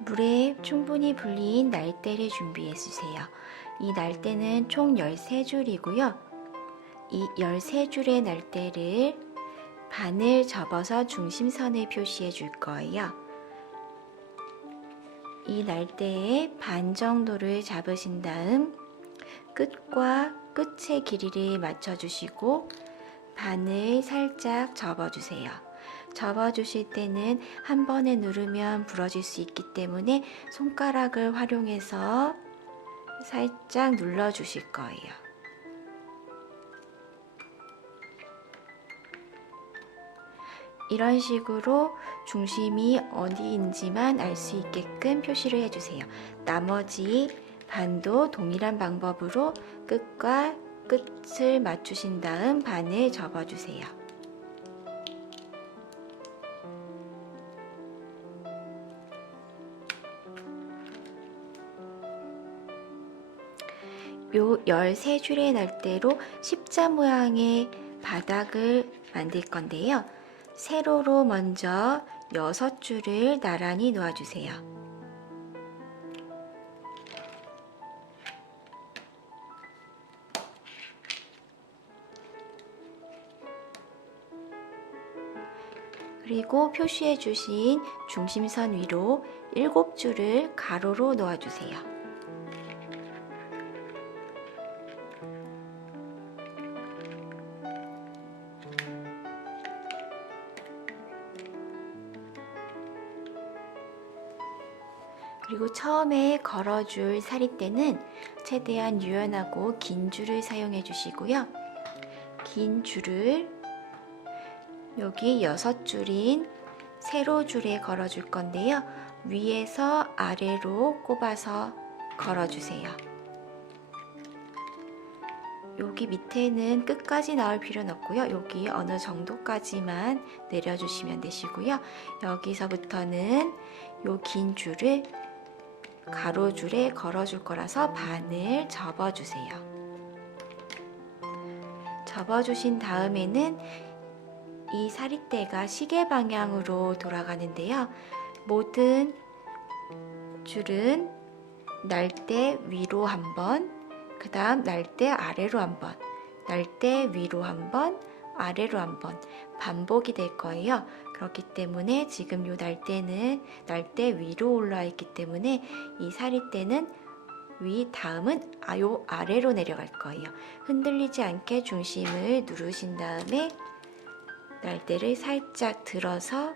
물에 충분히 불린 날대를 준비해 주세요. 이 날대는 총 13줄이고요. 이 13줄의 날대를 반을 접어서 중심선을 표시해 줄 거예요. 이 날대의 반 정도를 잡으신 다음 끝과 끝의 길이를 맞춰주시고 반을 살짝 접어주세요. 접어주실 때는 한 번에 누르면 부러질 수 있기 때문에 손가락을 활용해서 살짝 눌러주실 거예요. 이런 식으로 중심이 어디인지만 알 수 있게끔 표시를 해주세요. 나머지 반도 동일한 방법으로 끝과 끝을 맞추신 다음 반을 접어주세요. 요 13줄의 날대로 십자 모양의 바닥을 만들 건데요. 세로로 먼저 6줄을 나란히 놓아주세요. 그리고 표시해 주신 중심선 위로 7줄을 가로로 놓아주세요. 그리고 처음에 걸어줄 사리대는 최대한 유연하고 긴 줄을 사용해 주시고요. 긴 줄을 여기 6줄인 세로줄에 걸어줄 건데요. 위에서 아래로 꼽아서 걸어주세요. 여기 밑에는 끝까지 나올 필요는 없고요. 여기 어느 정도까지만 내려주시면 되시고요. 여기서부터는 요 긴 줄을 가로줄에 걸어줄 거라서 반을 접어주세요. 접어주신 다음에는 이 사리대가 시계 방향으로 돌아가는데요. 모든 줄은 날대 위로 한 번, 그 다음 날대 아래로 한 번, 날대 위로 한 번, 아래로 한 번 반복이 될 거예요. 그렇기 때문에 지금 이 날대는 날대 위로 올라와 있기 때문에 이 사리대는 다음은 요 아래로 내려갈 거예요. 흔들리지 않게 중심을 누르신 다음에 날대를 살짝 들어서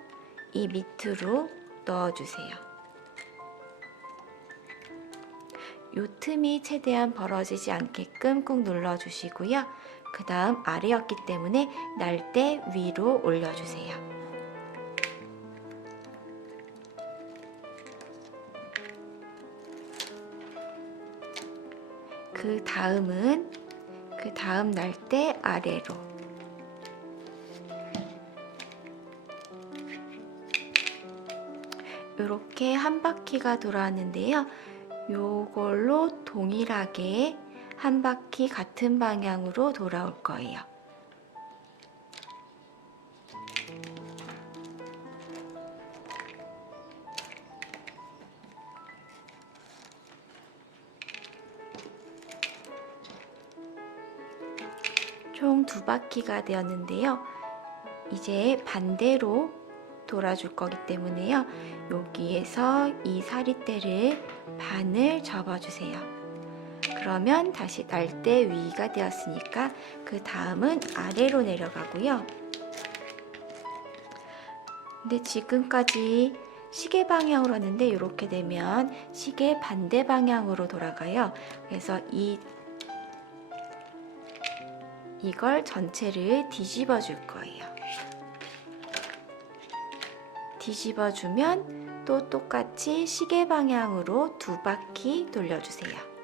이 밑으로 넣어주세요. 요 틈이 최대한 벌어지지 않게끔 꾹 눌러주시고요. 그 다음 아래였기 때문에 날대 위로 올려주세요. 그 다음 날대 아래로 이렇게 한 바퀴가 돌아왔는데요. 요걸로 동일하게 한 바퀴 같은 방향으로 돌아올 거예요. 총 2바퀴가 되었는데요. 이제 반대로 돌아줄 거기 때문에요. 여기에서 이 사리대를 반을 접어주세요. 그러면 다시 날대 위가 되었으니까 그 다음은 아래로 내려가고요. 근데 지금까지 시계 방향으로 하는데 이렇게 되면 시계 반대 방향으로 돌아가요. 그래서 이걸 전체를 뒤집어 줄 거예요. 뒤집어 주면 또 똑같이 시계 방향으로 2바퀴 돌려주세요.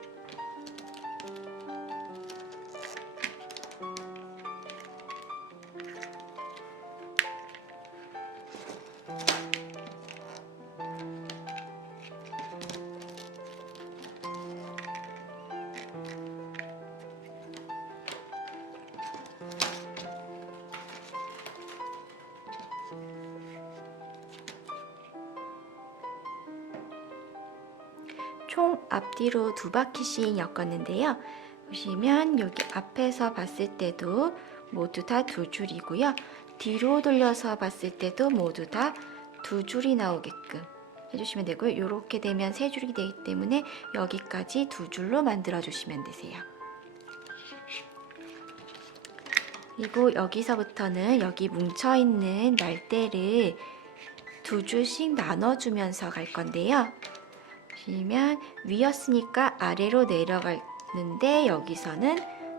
총 앞뒤로 2바퀴씩 엮었는데요. 보시면 여기 앞에서 봤을 때도 모두 다 2줄이고요. 뒤로 돌려서 봤을 때도 모두 다 2줄이 나오게끔 해주시면 되고요. 이렇게 되면 3줄이 되기 때문에 여기까지 2줄로 만들어 주시면 되세요. 그리고 여기서부터는 여기 뭉쳐있는 날대를 2줄씩 나눠주면서 갈 건데요. 보시면 위였으니까 아래로 내려가는데 여기서는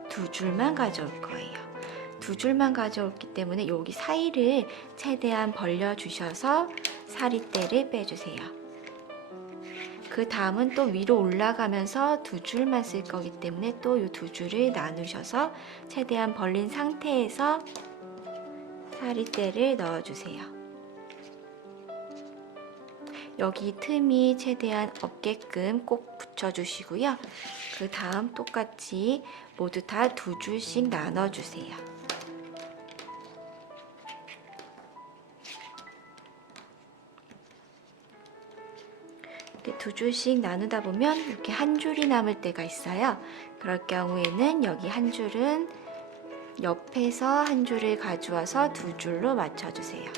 2줄만 가져올 거예요. 2줄만 가져올기 때문에 여기 사이를 최대한 벌려주셔서 사리대를 빼주세요. 그 다음은 또 위로 올라가면서 2줄만 쓸 거기 때문에 또 이 2줄을 나누셔서 최대한 벌린 상태에서 사리대를 넣어주세요. 여기 틈이 최대한 없게끔 꼭 붙여주시고요. 그 다음 똑같이 모두 다 2줄씩 나눠주세요. 이렇게 2줄씩 나누다 보면 이렇게 한 줄이 남을 때가 있어요. 그럴 경우에는 여기 한 줄은 옆에서 한 줄을 가져와서 2줄로 맞춰주세요.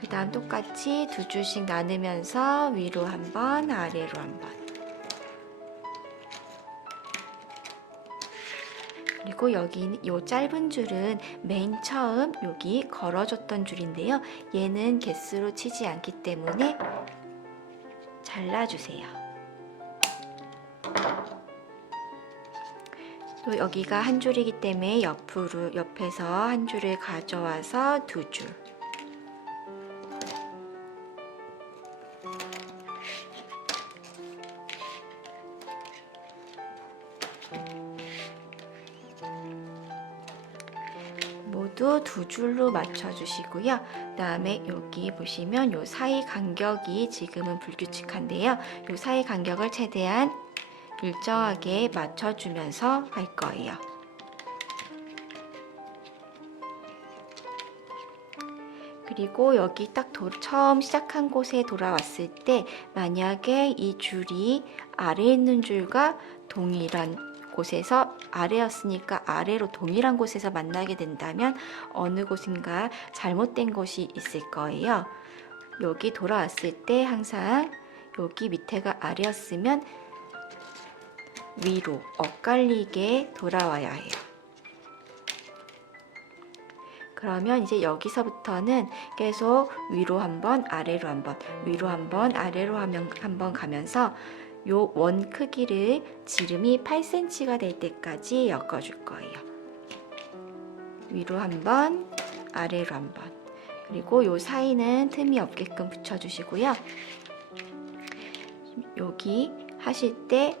그 다음 똑같이 2줄씩 나누면서 위로 한 번, 아래로 한 번. 그리고 여기 이 짧은 줄은 맨 처음 여기 걸어줬던 줄인데요. 얘는 개수로 치지 않기 때문에 잘라주세요. 또 여기가 한 줄이기 때문에 옆에서 한 줄을 가져와서 2줄. 모두 2줄로 맞춰주시고요. 그 다음에 여기 보시면 요 사이 간격이 지금은 불규칙한데요. 요 사이 간격을 최대한 일정하게 맞춰주면서 할 거예요. 그리고 여기 딱 처음 시작한 곳에 돌아왔을 때 만약에 이 줄이 아래에 있는 줄과 동일한 곳에서 아래였으니까 아래로 동일한 곳에서 만나게 된다면 어느 곳인가 잘못된 곳이 있을 거예요. 여기 돌아왔을 때 항상 여기 밑에가 아래였으면 위로 엇갈리게 돌아와야 해요. 그러면 이제 여기서부터는 계속 위로 한번, 아래로 한번, 위로 한번, 아래로 한번 가면서 요 원 크기를 지름이 8cm가 될 때까지 엮어줄 거예요. 위로 한번, 아래로 한번. 그리고 요 사이는 틈이 없게끔 붙여주시고요. 여기 하실 때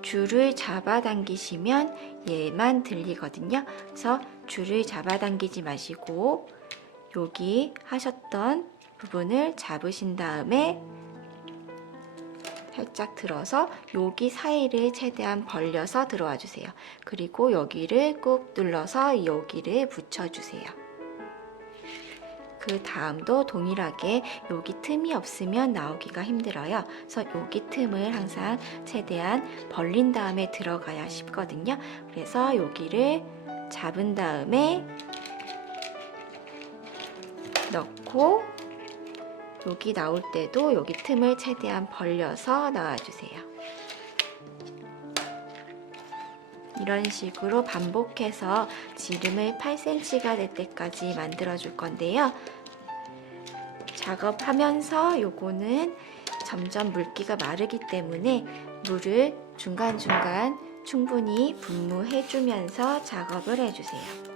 줄을 잡아당기시면 얘만 들리거든요. 그래서 줄을 잡아당기지 마시고 여기 하셨던 부분을 잡으신 다음에 살짝 들어서 여기 사이를 최대한 벌려서 들어와 주세요. 그리고 여기를 꾹 눌러서 여기를 붙여주세요. 그 다음도 동일하게 여기 틈이 없으면 나오기가 힘들어요. 그래서 여기 틈을 항상 최대한 벌린 다음에 들어가야 쉽거든요. 그래서 여기를 잡은 다음에 넣고 여기 나올 때도 여기 틈을 최대한 벌려서 나와주세요. 이런 식으로 반복해서 지름을 8cm가 될 때까지 만들어 줄 건데요. 작업하면서 요거는 점점 물기가 마르기 때문에 물을 중간중간 충분히 분무해 주면서 작업을 해주세요.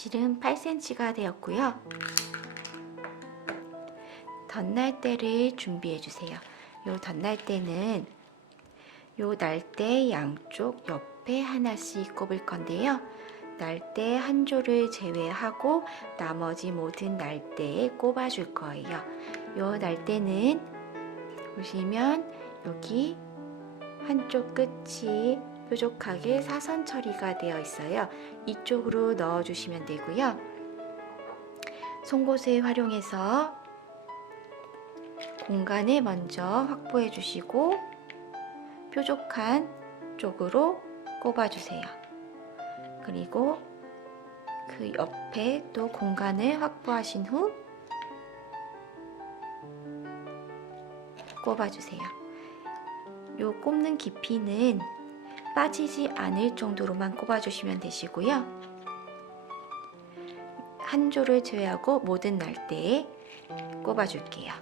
지름 8cm가 되었고요. 덧날대를 준비해 주세요. 요 덧날대는 요 날대 양쪽 옆에 하나씩 꼽을 건데요. 날대 한 조를 제외하고 나머지 모든 날대에 꼽아 줄 거예요. 요 날대는 보시면 여기 한쪽 끝이 뾰족하게 사선 처리가 되어 있어요. 이쪽으로 넣어 주시면 되고요. 송곳을 활용해서 공간을 먼저 확보해 주시고 뾰족한 쪽으로 꼽아 주세요. 그리고 그 옆에 또 공간을 확보하신 후 꼽아 주세요. 요 꼽는 깊이는 빠지지 않을 정도로만 꼽아 주시면 되시고요. 한 조를 제외하고 모든 날대에 꼽아 줄게요.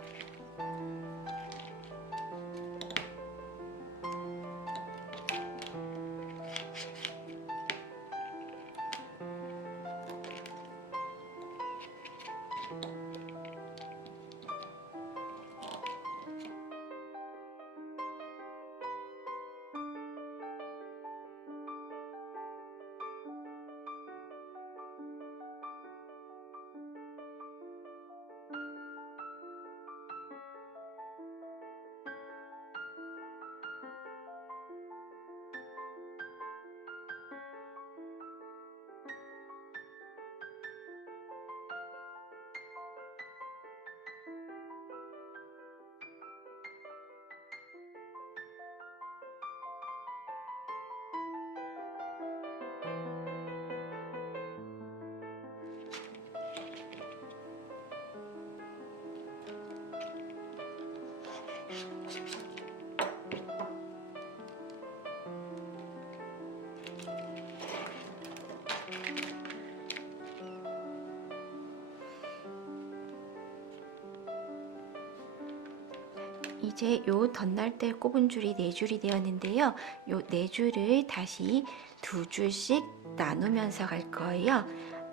이제 요 덧날대 꼽은 줄이 4줄이 되었는데요. 요 4줄을 다시 2줄씩 나누면서 갈 거예요.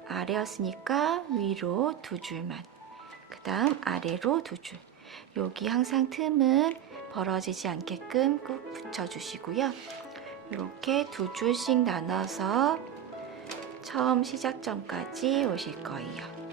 아래였으니까 위로 2줄만, 그 다음 아래로 2줄. 여기 항상 틈은 벌어지지 않게끔 꾹 붙여주시고요. 이렇게 2줄씩 나눠서 처음 시작점까지 오실 거예요.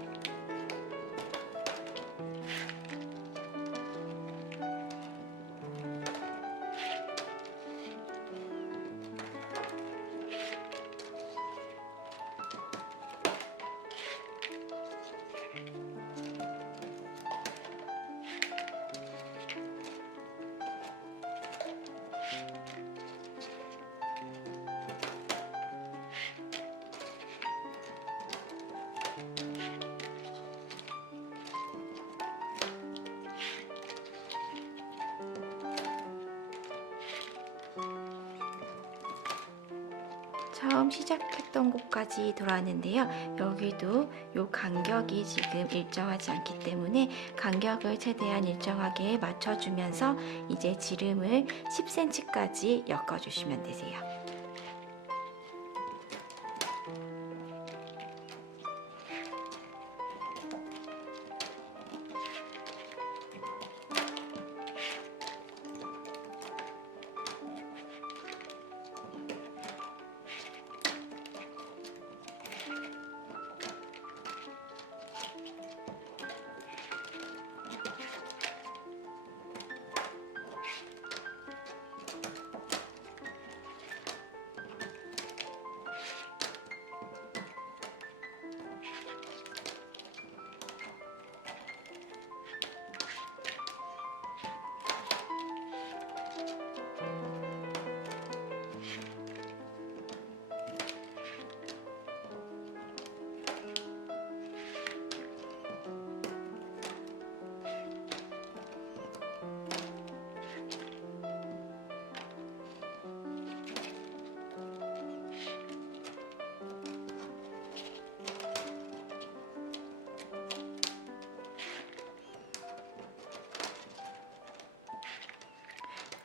처음 시작했던 곳까지 돌아왔는데요. 여기도 요 간격이 지금 일정하지 않기 때문에 간격을 최대한 일정하게 맞춰주면서 이제 지름을 10cm까지 엮어주시면 되세요.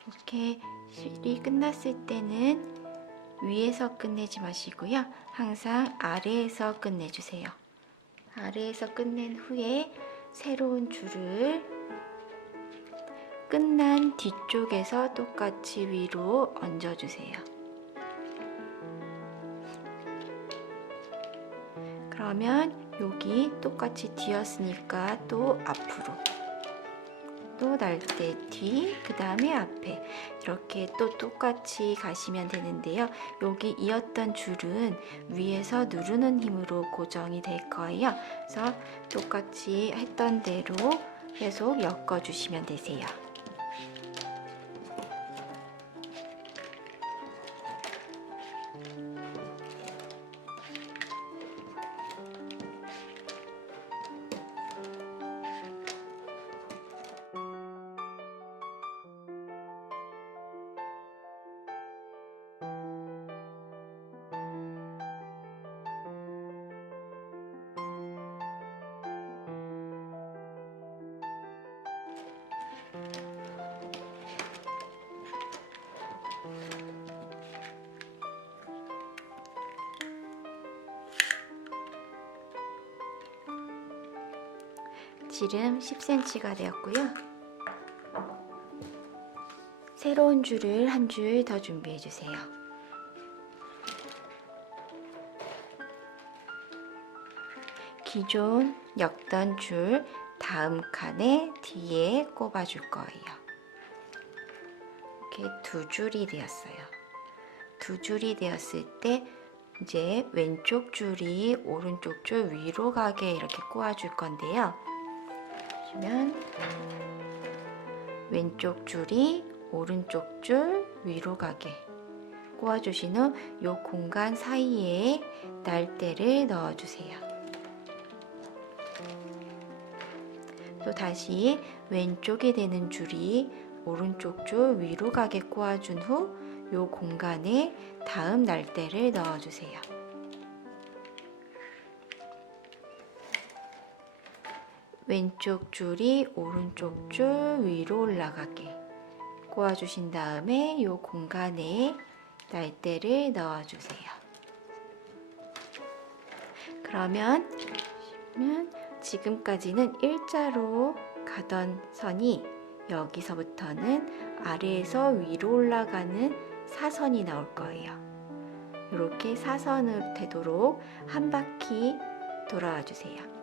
이렇게 실이 끝났을 때는 위에서 끝내지 마시고요. 항상 아래에서 끝내주세요. 아래에서 끝낸 후에 새로운 줄을 끝난 뒤쪽에서 똑같이 위로 얹어주세요. 그러면 여기 똑같이 뒤었으니까 또 앞으로, 또 날대 뒤, 그 다음에 앞에 이렇게 또 똑같이 가시면 되는데요. 여기 이었던 줄은 위에서 누르는 힘으로 고정이 될 거예요. 그래서 똑같이 했던 대로 계속 엮어주시면 되세요. 지름 10cm가 되었고요. 새로운 줄을 한 줄 더 준비해 주세요. 기존 엮던 줄 다음 칸에 뒤에 꼽아 줄 거예요. 이렇게 두 줄이 되었어요. 두 줄이 되었을 때 이제 왼쪽 줄이 오른쪽 줄 위로 가게 이렇게 꼬아 줄 건데요. 보시면 왼쪽 줄이 오른쪽 줄 위로 가게 꼬아 주신 후 이 공간 사이에 날대를 넣어 주세요. 또 다시 왼쪽에 되는 줄이 오른쪽 줄 위로 가게 꼬아 준 후 이 공간에 다음 날대를 넣어 주세요. 왼쪽 줄이 오른쪽 줄 위로 올라가게 꼬아 주신 다음에 이 공간에 날대를 넣어 주세요. 그러면 지금까지는 일자로 가던 선이 여기서부터는 아래에서 위로 올라가는 사선이 나올 거예요. 이렇게 사선으로 되도록 한 바퀴 돌아와 주세요.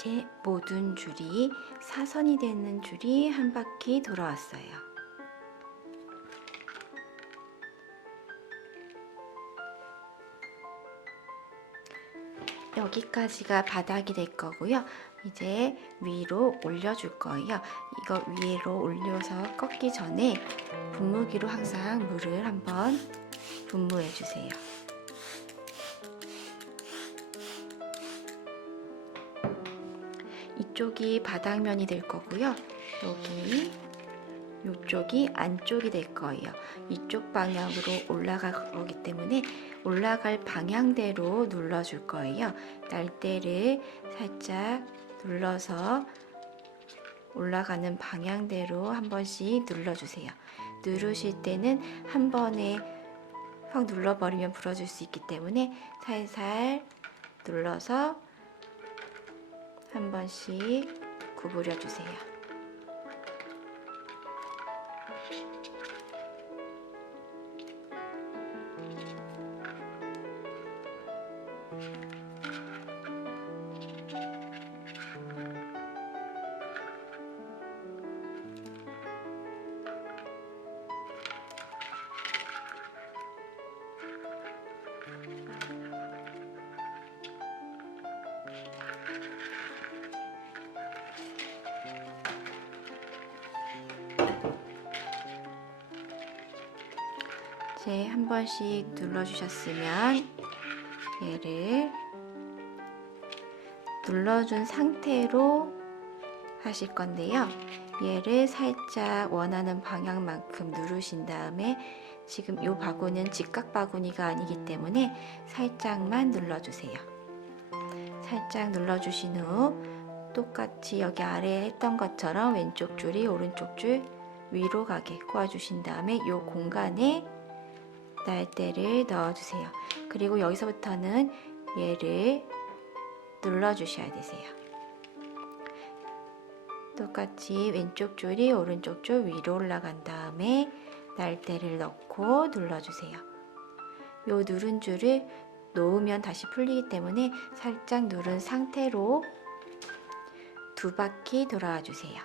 이제 모든 줄이 사선이 되는 줄이 한 바퀴 돌아왔어요. 여기까지가 바닥이 될 거고요. 이제 위로 올려줄 거예요. 이거 위로 올려서 꺾기 전에 분무기로 항상 물을 한번 분무해 주세요. 이쪽이 바닥면이 될 거고요. 이쪽이 안쪽이 될 거예요. 이쪽 방향으로 올라갈 거기 때문에 올라갈 방향대로 눌러줄 거예요. 날대를 살짝 눌러서 올라가는 방향대로 한 번씩 눌러주세요. 누르실 때는 한 번에 확 눌러버리면 부러질 수 있기 때문에 살살 눌러서 한 번씩 구부려 주세요. 이제 한 번씩 눌러주셨으면 얘를 눌러준 상태로 하실 건데요. 얘를 살짝 원하는 방향만큼 누르신 다음에 지금 이 바구니는 직각 바구니가 아니기 때문에 살짝만 눌러주세요. 살짝 눌러주신 후 똑같이 여기 아래에 했던 것처럼 왼쪽 줄이 오른쪽 줄 위로 가게 꼬아주신 다음에 이 공간에 날대를 넣어주세요. 그리고 여기서부터는 얘를 눌러주셔야 되세요. 똑같이 왼쪽 줄이 오른쪽 줄 위로 올라간 다음에 날대를 넣고 눌러주세요. 요 누른 줄을 놓으면 다시 풀리기 때문에 살짝 누른 상태로 2바퀴 돌아와 주세요.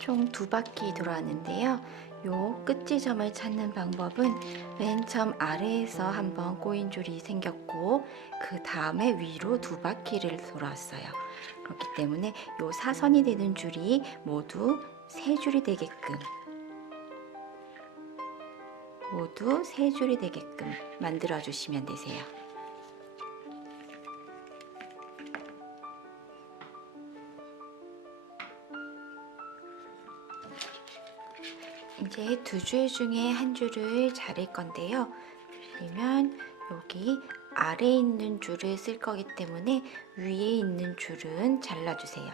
총 2바퀴 돌아왔는데요. 요 끝 지점을 찾는 방법은 맨 처음 아래에서 한번 꼬인 줄이 생겼고 그 다음에 위로 2바퀴를 돌아왔어요. 그렇기 때문에 요 사선이 되는 줄이 모두 3줄이 되게끔 만들어 주시면 되세요. 이제 2줄 중에 한 줄을 자를 건데요. 보시면 여기 아래에 있는 줄을 쓸 거기 때문에 위에 있는 줄은 잘라주세요.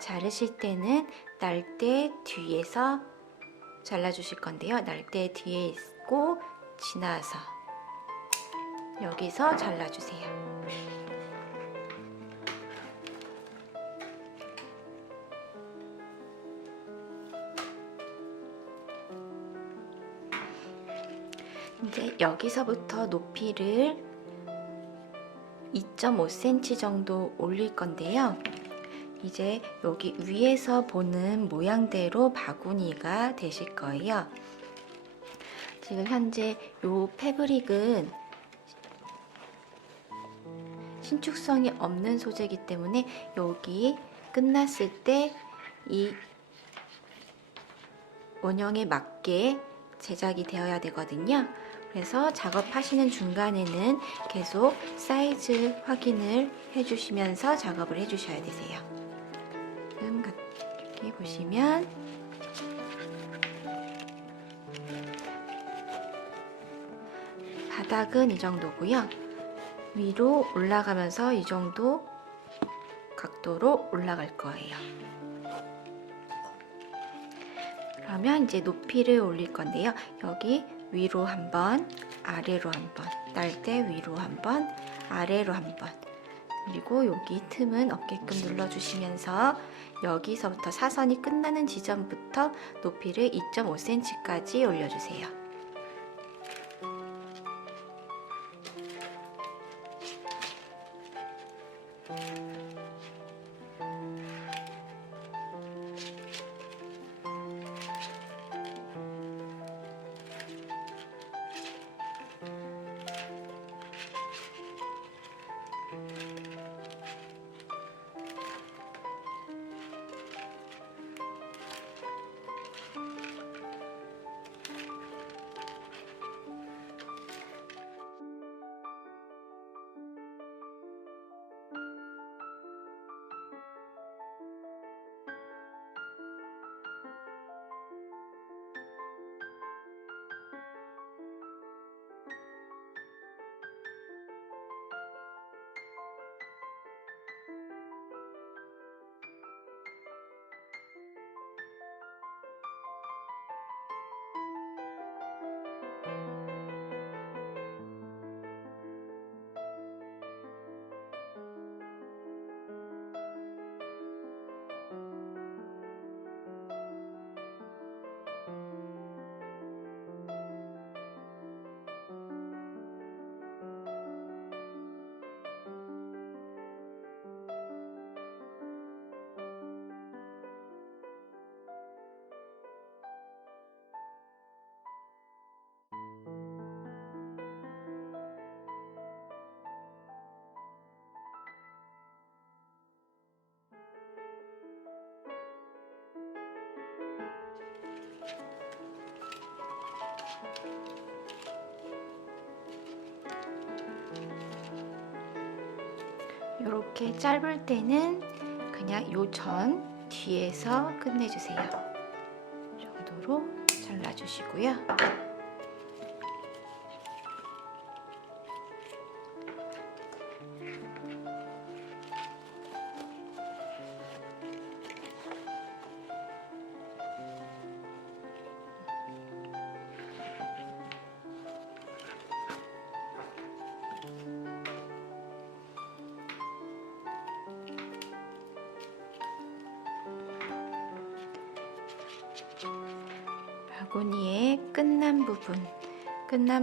자르실 때는 날대 뒤에서 잘라주실 건데요. 날대 뒤에 있고 지나서 여기서 잘라주세요. 이제 여기서부터 높이를 2.5cm 정도 올릴 건데요. 이제 여기 위에서 보는 모양대로 바구니가 되실 거예요. 지금 현재 이 패브릭은 신축성이 없는 소재이기 때문에 여기 끝났을 때 이 원형에 맞게 제작이 되어야 되거든요. 그래서 작업하시는 중간에는 계속 사이즈 확인을 해주시면서 작업을 해주셔야 되세요. 보시면 바닥은 이 정도고요. 위로 올라가면서 이 정도 각도로 올라갈 거예요. 그러면 이제 높이를 올릴 건데요. 여기 위로 한 번, 아래로 한 번, 날대 위로 한 번, 아래로 한 번, 그리고 여기 틈은 없게끔 눌러주시면서 여기서부터 사선이 끝나는 지점부터 높이를 2.5cm까지 올려주세요. 이렇게 짧을 때는 그냥 요 전 뒤에서 끝내주세요. 이 정도로 잘라주시고요. 바구니의 끝난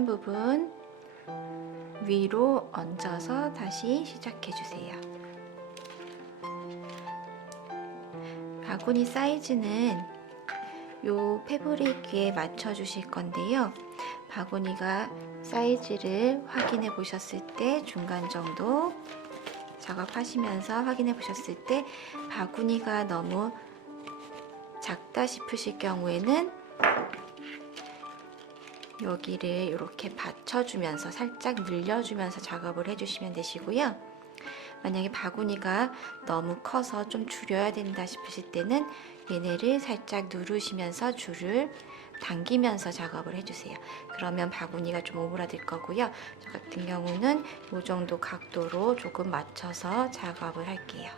부분 위로 얹어서 다시 시작해 주세요. 바구니 사이즈는 요 패브릭에 맞춰 주실 건데요. 바구니가 사이즈를 확인해 보셨을 때 중간 정도 작업하시면서 확인해 보셨을 때 바구니가 너무 작다 싶으실 경우에는 여기를 이렇게 받쳐주면서 살짝 늘려주면서 작업을 해주시면 되시고요. 만약에 바구니가 너무 커서 좀 줄여야 된다 싶으실 때는 얘네를 살짝 누르시면서 줄을 당기면서 작업을 해주세요. 그러면 바구니가 좀 오므라들 거고요. 저 같은 경우는 이 정도 각도로 조금 맞춰서 작업을 할게요.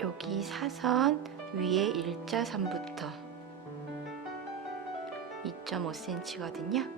여기 사선 위에 일자선부터 2.5cm거든요.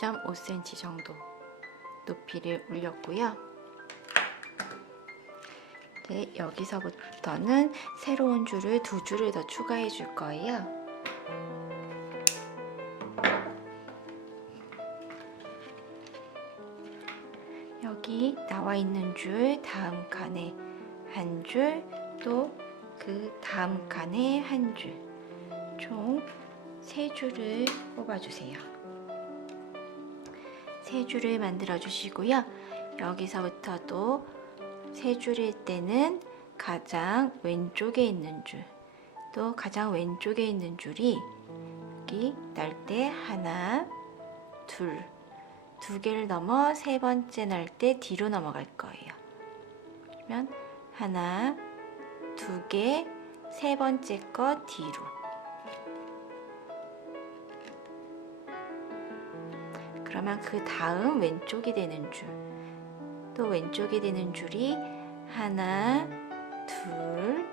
2.5cm 정도 높이를 올렸고요. 네, 여기서부터는 새로운 줄을 2줄을 더 추가해 줄 거예요. 여기 나와 있는 줄 다음 칸에 한 줄, 또 그 다음 칸에 한 줄, 총 3줄을 뽑아주세요. 3줄을 만들어 주시고요. 여기서부터 또 3줄일 때는 가장 왼쪽에 있는 줄, 또 가장 왼쪽에 있는 줄이 여기 날 때 하나, 둘, 2개를 넘어 3번째 날 때 뒤로 넘어갈 거예요. 그러면 하나, 2개, 3번째 거 뒤로. 그러면 그 다음 왼쪽이 되는 줄, 또 왼쪽이 되는 줄이 하나, 둘,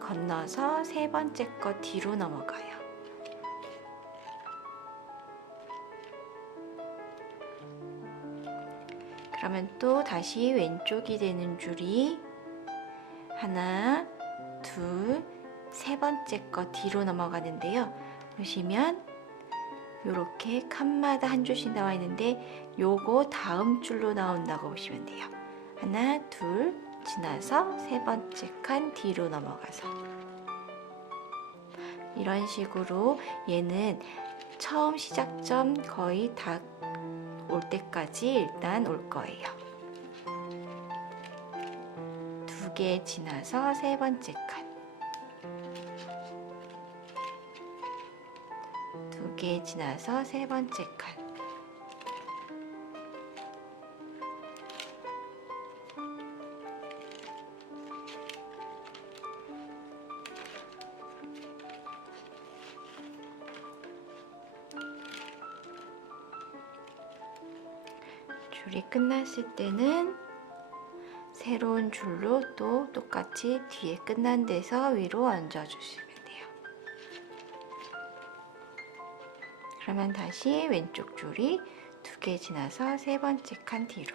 건너서 3번째 거 뒤로 넘어가요. 그러면 또 다시 왼쪽이 되는 줄이 하나, 둘, 3번째 거 뒤로 넘어가는데요. 보시면 이렇게 칸마다 한 줄씩 나와 있는데 요거 다음 줄로 나온다고 보시면 돼요. 하나, 둘 지나서 3번째 칸 뒤로 넘어가서, 이런 식으로 얘는 처음 시작점 거의 다 올 때까지 일단 올 거예요. 2개 지나서 3번째 칸, 2개 지나서 3번째 칸, 줄이 끝났을 때는 새로운 줄로 또 똑같이 뒤에 끝난 데서 위로 얹어주시면 돼요. 그러면 다시 왼쪽 줄이 2개 지나서 3번째 칸 뒤로.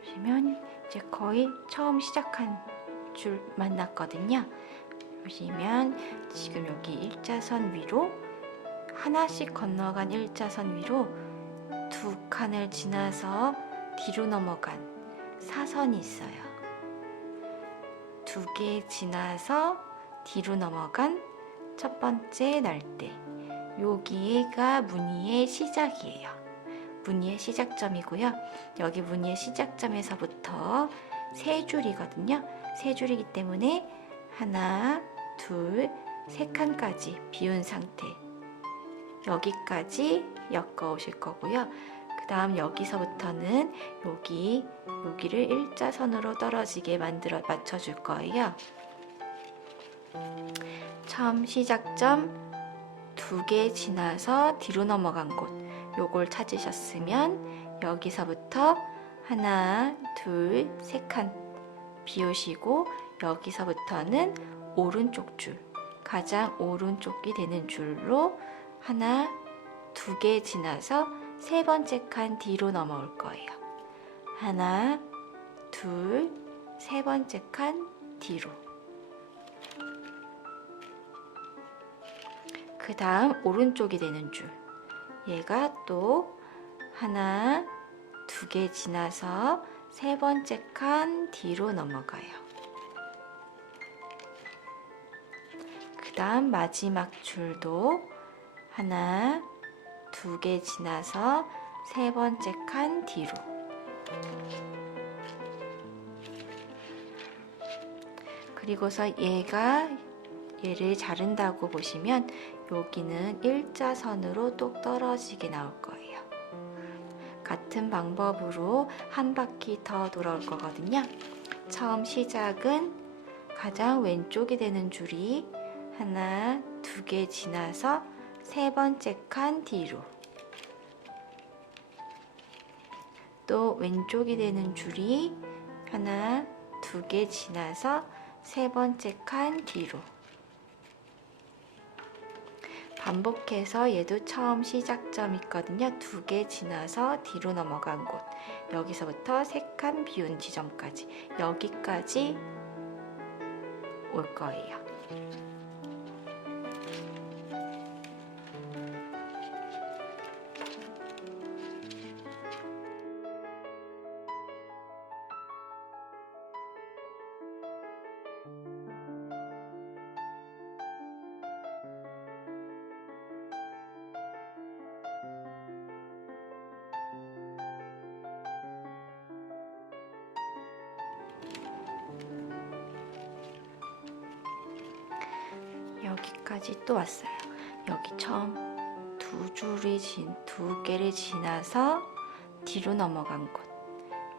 보시면 이제 거의 처음 시작한 줄 만났거든요. 보시면 지금 여기 일자선 위로 하나씩 건너간 일자선 위로 2칸을 지나서 뒤로 넘어간 사선이 있어요. 2개 지나서 뒤로 넘어간 첫 번째 날대, 여기가 무늬의 시작이에요. 무늬의 시작점이고요. 여기 무늬의 시작점에서부터 3줄이거든요. 3줄이기 때문에 하나, 둘, 3칸까지 비운 상태, 여기까지 엮어 오실 거고요. 그 다음 여기서부터는 여기를 일자선으로 떨어지게 맞춰줄 거예요. 처음 시작점 2개 지나서 뒤로 넘어간 곳, 요걸 찾으셨으면 여기서부터 하나, 둘, 세 칸 비우시고 여기서부터는 오른쪽 줄, 가장 오른쪽이 되는 줄로 하나, 두 개 지나서 세 번째 칸 뒤로 넘어올 거예요. 하나, 둘, 세 번째 칸 뒤로. 그 다음 오른쪽이 되는 줄, 얘가 또 하나, 두 개 지나서 세 번째 칸 뒤로 넘어가요. 그 다음 마지막 줄도 하나, 두 개 지나서 세 번째 칸 뒤로. 그리고서 얘를 자른다고 보시면 여기는 일자선으로 똑 떨어지게 나올 거예요. 같은 방법으로 한 바퀴 더 돌아올 거거든요. 처음 시작은 가장 왼쪽이 되는 줄이 하나, 두 개 지나서 세 번째 칸 뒤로. 또 왼쪽이 되는 줄이 하나, 두 개 지나서 세 번째 칸 뒤로. 반복해서 얘도 처음 시작점 있거든요. 두 개 지나서 뒤로 넘어간 곳, 여기서부터 세 칸 비운 지점까지, 여기까지 올 거예요. 여기까지 또 왔어요. 여기 처음 두 개를 지나서 뒤로 넘어간 곳,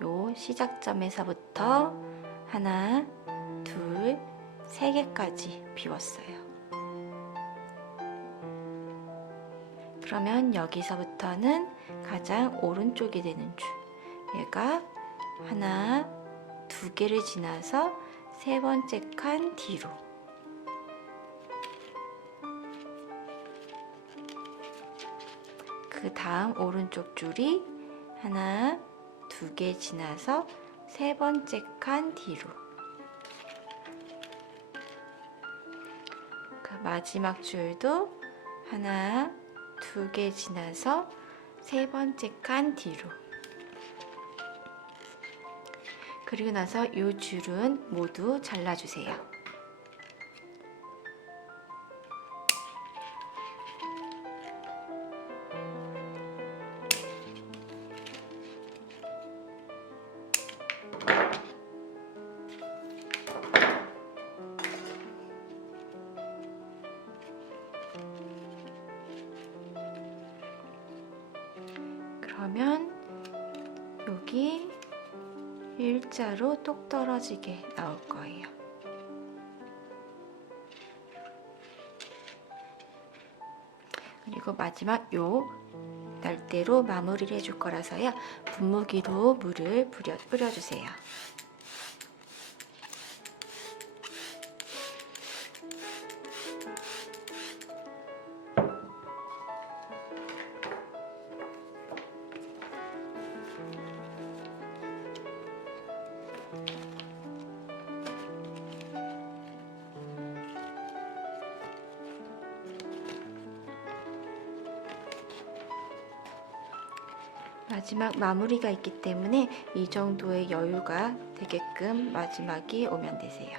요 시작점에서부터 하나, 둘, 세 개까지 비웠어요. 그러면 여기서부터는 가장 오른쪽이 되는 줄, 얘가 하나, 두 개를 지나서 세 번째 칸 뒤로. 그 다음 오른쪽 줄이 하나, 두 개 지나서 세 번째 칸 뒤로. 그 마지막 줄도 하나, 두 개 지나서 세 번째 칸 뒤로. 그리고 나서 이 줄은 모두 잘라주세요. 그러면 여기 일자로 똑 떨어지게 나올 거예요. 그리고 마지막 요 날대로 마무리를 해줄 거라서요. 분무기로 물을 뿌려주세요. 마지막 마무리가 있기 때문에 이 정도의 여유가 되게끔 마지막이 오면 되세요.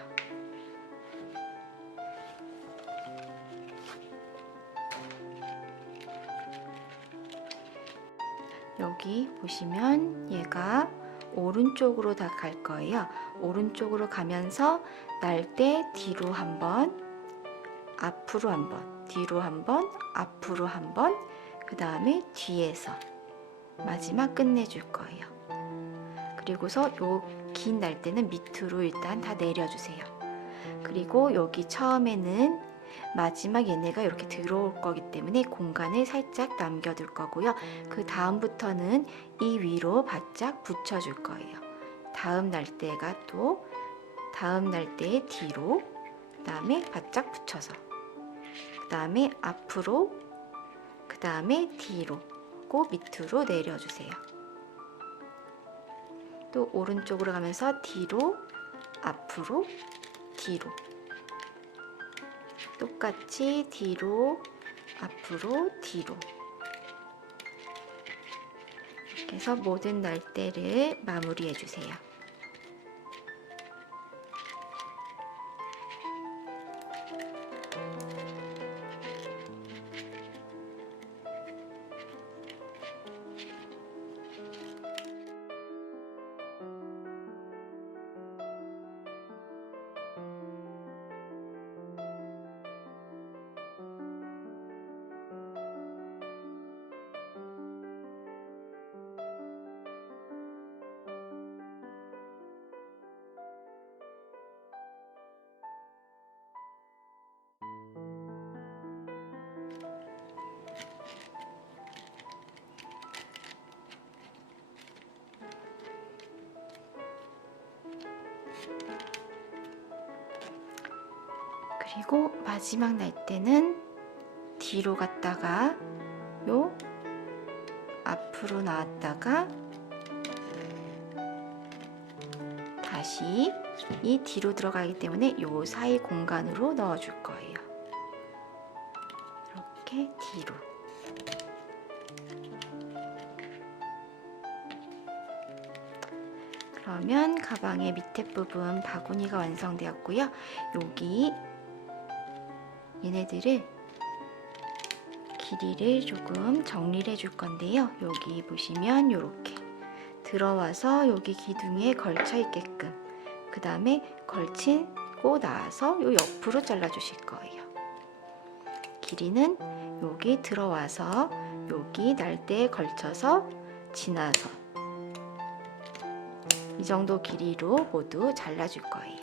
여기 보시면 얘가 오른쪽으로 다 갈 거예요. 오른쪽으로 가면서 날 때 뒤로 한 번, 앞으로 한 번, 뒤로 한 번, 앞으로 한 번, 그 다음에 뒤에서 마지막 끝내줄 거예요. 그리고서 요 긴 날대는 밑으로 일단 다 내려주세요. 그리고 여기 처음에는 마지막 얘네가 이렇게 들어올 거기 때문에 공간을 살짝 남겨둘 거고요. 그 다음부터는 이 위로 바짝 붙여줄 거예요. 다음 날대가 또 다음 날대의 뒤로, 그 다음에 바짝 붙여서, 그 다음에 앞으로, 그 다음에 뒤로, 꼭 밑으로 내려주세요. 또 오른쪽으로 가면서 뒤로, 앞으로, 뒤로, 똑같이 뒤로, 앞으로, 뒤로. 이렇게 해서 모든 날대를 마무리해 주세요. 그리고 마지막 날대는 뒤로 갔다가 요 앞으로 나왔다가 다시 이 뒤로 들어가기 때문에 요 사이 공간으로 넣어줄 거예요. 이렇게 뒤로. 그러면 가방의 밑에 부분 바구니가 완성되었고요. 여기 얘네들을 길이를 조금 정리를 해줄 건데요. 여기 보시면 이렇게 들어와서 여기 기둥에 걸쳐 있게끔, 그 다음에 걸치고 나서 요 옆으로 잘라 주실 거예요. 길이는 여기 들어와서 여기 날대에 걸쳐서 지나서 이 정도 길이로 모두 잘라줄 거예요.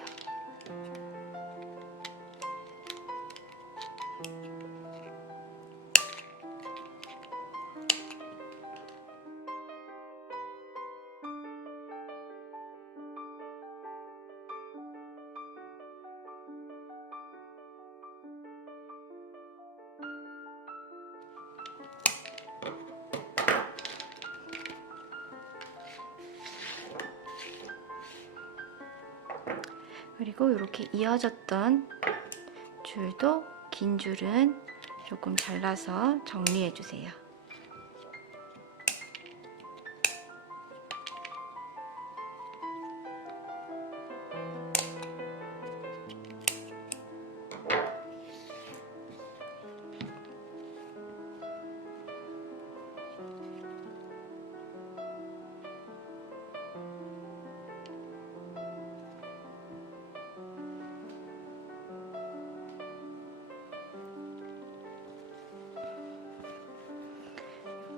그리고 이렇게 이어졌던 줄도 긴 줄은 조금 잘라서 정리해 주세요.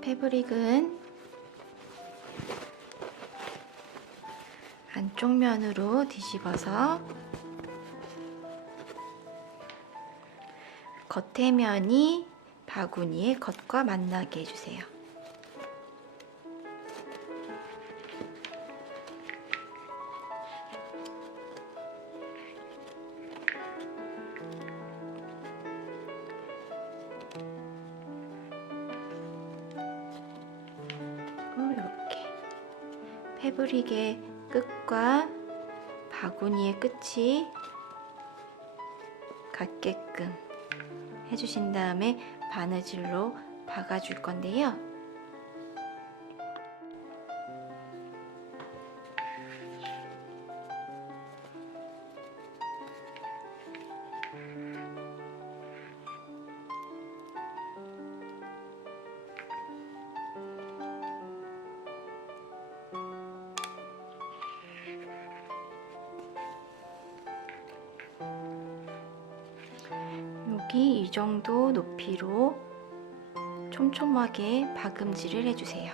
패브릭은 안쪽 면으로 뒤집어서 겉의 면이 바구니의 겉과 만나게 해주세요. 이렇게 패브릭의 끝과 바구니의 끝이 같게끔 해주신 다음에 바느질로 박아줄 건데요. 여기 이 정도 높이로 촘촘하게 박음질을 해주세요.